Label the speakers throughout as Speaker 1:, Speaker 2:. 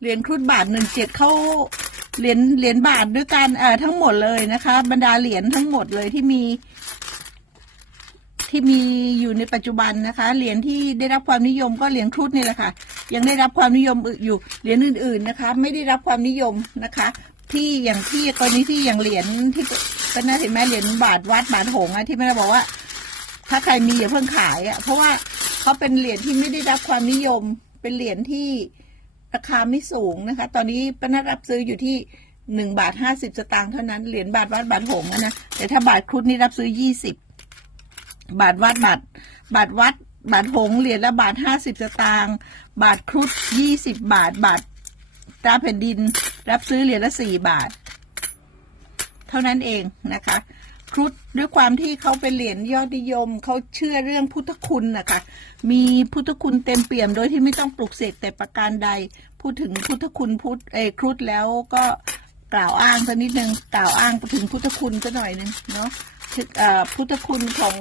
Speaker 1: เหรียญครุฑบาทหนึ่งเจ็ดเข้าเหรียญเหรียญบาทด้วยกันเอ่อทั้งหมดเลยนะคะ บรรดาเหรียญทั้งหมดเลยที่มี ที่มีอยู่ในปัจจุบันนะคะ เหรียญที่ได้รับความนิยมก็เหรียญครุฑนี่แหละค่ะ ยังได้รับความนิยมอยู่เหรียญอื่น ๆนะคะ ไม่ได้รับความนิยมนะคะ ที่อย่างที่กรณีที่อย่างเหรียญที่ก็น่าเห็นไหมเหรียญบาทวัดบาทหงอะที่แม่บอกว่า ถ้าใครมีอย่าเพิ่งขายอะเพราะว่าเขาเป็นเหรียญที่ไม่ได้รับความนิยม เป็นเหรียญที่ ราคาไม่สูงนะคะ ตอนนี้ป้านัดรับซื้ออยู่ที่หนึ่งบาทห้าสิบสตางค์เท่านั้นเหรียญบาทวัดบาทหงนะแต่ถ้าบาทครุฑนี่รับซื้อยี่สิบบาทวัดบาทบาทวัดบาทหงเหรียญละบาทห้าสิบสตางค์บาทครุฑยี่สิบบาทบาทตราแผ่นดิน รับซื้อเหรียญละสี่บาท เท่านั้นเองนะคะ ครุฑด้วยความที่เขาเป็นเหรียญยอดนิยม เขาเชื่อเรื่องพุทธคุณนะคะมีพุทธคุณเต็มเปี่ยมโดยที่ไม่ต้องปลุกเสกแต่ประการใด พูดถึงพุทธคุณพุทธเออครุฑแล้วก็กล่าวอ้างสักนิดนึงกล่าวอ้างถึงพุทธคุณสักหน่อยนึงเนาะพุทธคุณของ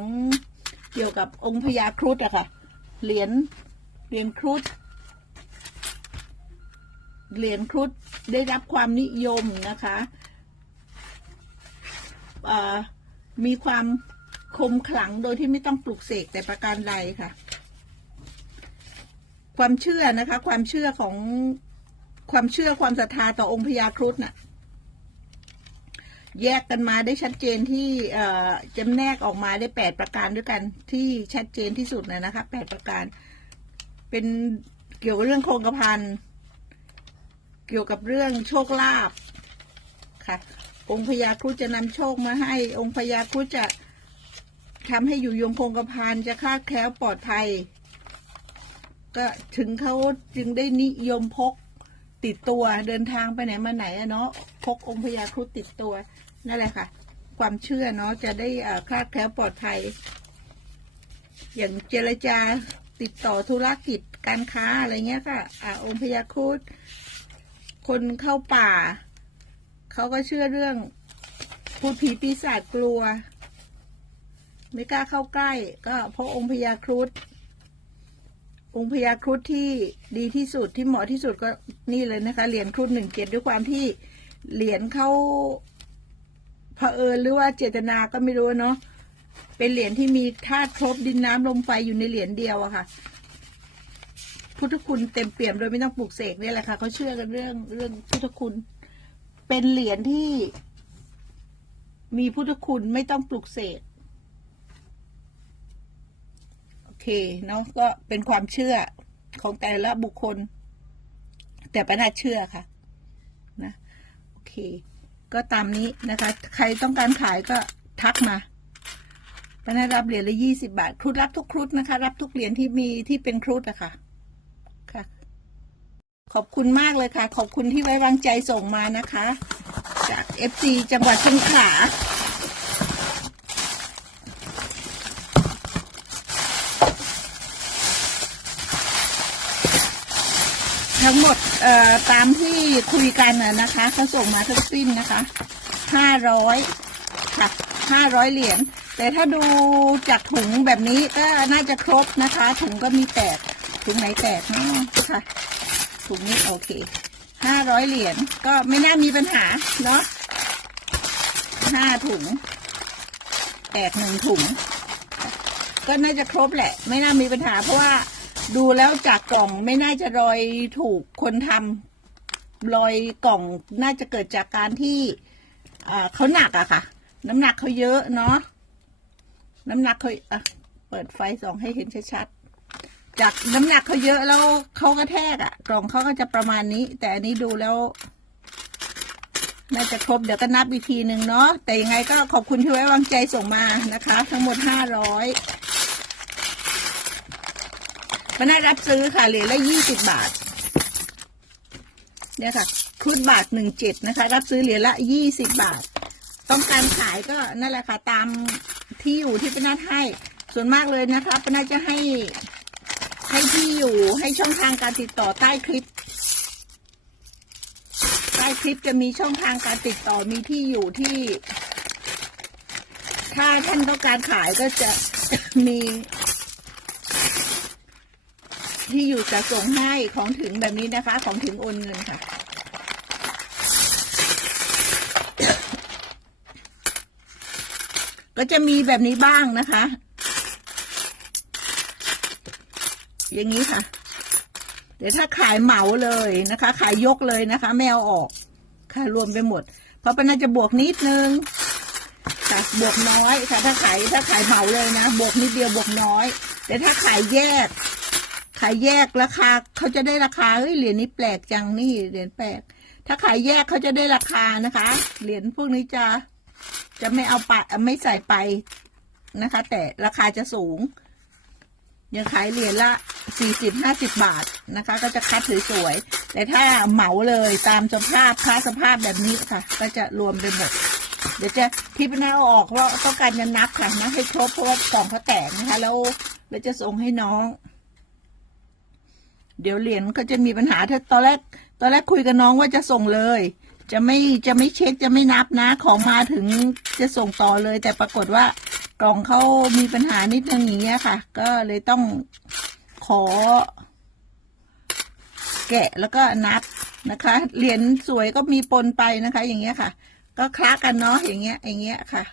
Speaker 1: เกี่ยวกับองค์พญาครุฑอะค่ะเหรียญเหรียญครุฑเหรียญครุฑได้รับความนิยมนะคะอ่อ มีความคมขลังโดยที่ไม่ต้องปลุกเสกแต่ประการใดค่ะ ความเชื่อนะคะ ความเชื่อของความเชื่อความศรัทธาต่อองค์พญาครุฑน่ะ แยกกันมาได้ชัดเจนที่จำแนกออกมาได้แปดประการด้วยกัน ที่ชัดเจนที่สุดนะนะคะแปดประการ เป็นเกี่ยวกับเรื่องโครงกระพันเกี่ยวกับเรื่องโชคลาภค่ะ องค์พญาครุฑจะนำโชคมาให้ องค์พญาครุฑจะทำให้อยู่ยงคงกระพันจะคลาดแคล้วปลอดภัย ก็ถึงเขาจึงได้นิยมพกติดตัวเดินทางไปไหนมาไหนอะเนาะพกองค์พญาครุฑติดตัวนั่นแหละค่ะ ความเชื่อเนาะจะได้อ่าคลาดแคล้วปลอดภัย อย่างเจรจาติดต่อธุรกิจการค้าอะไรเงี้ยค่ะ อ่าองค์พญาครุฑคนเข้าป่า เขาก็เชื่อเรื่องพูดผีปีศาจกลัว ไม่กล้าเข้าใกล้ก็เพราะองค์พญาครุฑองค์พญาครุฑที่ดีที่สุดที่เหมาะที่สุดก็นี่เลยนะคะเหรียญครุฑหนึ่งเกตด้วยความที่เหรียญเขาเผอิญหรือว่าเจตนาก็ไม่รู้เนาะเป็นเหรียญที่มีธาตุครบดินน้ำลมไฟอยู่ในเหรียญเดียวอะค่ะ พุทธคุณเต็มเปี่ยมโดยไม่ต้องปลูกเสกนี่แหละค่ะเขาเชื่อกันเรื่องเรื่องพุทธคุณ เป็นเหรียญที่มีพุทธคุณไม่ต้องปลุกเสกโอเคเนาะก็เป็นความเชื่อของแต่ละบุคคล แต่ป้านาเชื่อค่ะ นะโอเค ก็ตามนี้นะคะ ใครต้องการขายก็ทักมาป้านารับเหรียญละยี่สิบาท ครุฑรับทุกครุฑนะคะ รับทุกเหรียญที่มีที่เป็นครุฑอะคะ่ะ ขอบคุณมากเลยค่ะ ขอบคุณที่ไว้วางใจส่งมานะคะ จาก FC จังหวัดสงขลาทั้งหมดตามที่คุยกันนะคะเขาส่งมาทั้งสิ้นนะคะห้าร้อยค่ะห้าร้อยเหรียญแต่ถ้าดูจากถุงแบบนี้ก็น่าจะครบนะคะ ถุงก็มีแตกถุงไหนแตกนะค่ะ ถุงนี้โอเคห้าร้อยเหรียญก็ไม่น่ามีปัญหาเนาะห้าถุงแตกหนึ่งถุง ก็น่าจะครบแหละ ไม่น่ามีปัญหา เพราะว่าดูแล้วจากกล่องไม่น่าจะรอยถูกคนทำรอยกล่องน่าจะเกิดจากการที่เขาหนักอะค่ะ น้ำหนักเขาเยอะเนาะน้ำหนักเขาเปิดไฟส่องให้เห็นชัดๆ จากน้ำหนักเขาเยอะแล้วเขาก็แทกอะกล่องเขาก็จะประมาณนี้ แต่อันนี้ดูแล้ว น่าจะครบเดี๋ยวก็นับอีกทีหนึ่งเนาะแต่ยังไงก็ขอบคุณที่ไว้วางใจส่งมานะคะ ทั้งหมดห้าร้อยมันได้รับซื้อค่ะเหรียญละยี่สิบบาท เนี่ยค่ะครุฑบาทหนึ่งเจ็ดนะคะ รับซื้อเหรียญละยี่สิบบาท ต้องการขายก็นั่นแหละค่ะตามที่อยู่ที่เป็นนัดให้ ส่วนมากเลยนะคะเป็นนัดจะให้ ให้ที่อยู่ให้ช่องทางการติดต่อใต้คลิป ใต้คลิปจะมีช่องทางการติดต่อมีที่อยู่ที่ ถ้าท่านต้องการขายก็จะมี ที่อยู่จะส่งให้ของถึงแบบนี้นะคะ ของถึงโอนเงินค่ะก็จะมีแบบนี้บ้างนะคะ อย่างนี้ค่ะ เดี๋ยวถ้าขายเหมาเลยนะคะ ขายยกเลยนะคะไม่เอาออก ค่ะรวมไปหมด เพราะมันน่าจะบวกนิดนึงค่ะบวกน้อยค่ะ ถ้าขายถ้าขายเหมาเลยนะ บวกนิดเดียวบวกน้อย แต่ถ้าขายแยก ขายแยกราคาเขาจะได้ราคาเฮ้ยเหรียญนี้แปลกจังนี่เหรียญแปลก ถ้าขายแยกเขาจะได้ราคานะคะ เหรียญพวกนี้จะจะไม่เอาไปไม่ใส่ไปนะคะ แต่ราคาจะสูงยังขายเหรียญละ สี่สิบห้าสิบบาทนะคะ ก็จะคัดสวยๆแต่ถ้าเหมาเลยตามสภาพค่าสภาพแบบนี้ค่ะ ก็จะรวมไปหมดเดี๋ยวจะทิปหน้าออกเพราะต้องการจะนับค่ะนับให้ครบเพราะว่ากล่องเขาแตกนะคะ แล้วแล้วจะส่งให้น้อง เดี๋ยวเหรียญก็จะมีปัญหาถ้าตอนแรก ตอนแรกคุยกับน้องว่าจะส่งเลย จะไม่จะไม่เช็คจะไม่นับนะ ของมาถึงจะส่งต่อเลย แต่ปรากฏว่ากล่องเขามีปัญหานิดนึงอย่างเงี้ยค่ะ ก็เลยต้อง ขอ แกะแล้วก็นับนะคะ เหรียญสวยก็มีปนไปนะคะ อย่างเงี้ยค่ะ ก็คล้ากันเนาะอย่างเงี้ย อย่างเงี้ยค่ะ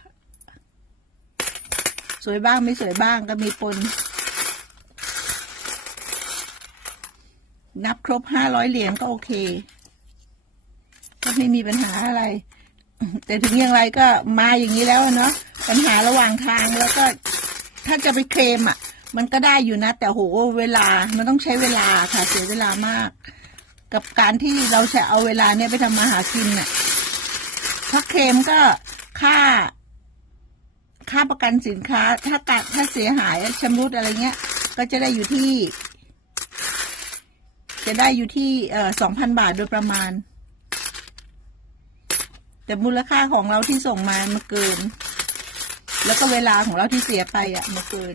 Speaker 1: สวยบ้างไม่สวยบ้างก็มีปน นับครบห้าร้อยเหรียญก็โอเค ก็ไม่มีปัญหาอะไร แต่ถึงอย่างไรก็มาอย่างนี้แล้วเนาะปัญหาระหว่างทางแล้วก็ถ้าจะไปเคลมอะ มันก็ได้อยู่นะ แต่โหเวลามันต้องใช้เวลาค่ะ เสียเวลามาก กับการที่เราจะเอาเวลาเนี่ยไปทำมาหากินน่ะถ้าเคมก็ค่า ค่าประกันสินค้า ถ้ากัดถ้าเสียหายชำรุดอะไรเงี้ย ก็จะได้อยู่ที่ จะได้อยู่ที่สองพันบาทโดยประมาณ แต่มูลค่าของเราที่ส่งมามันเกิน แล้วก็เวลาของเราที่เสียไปอะมันเกิน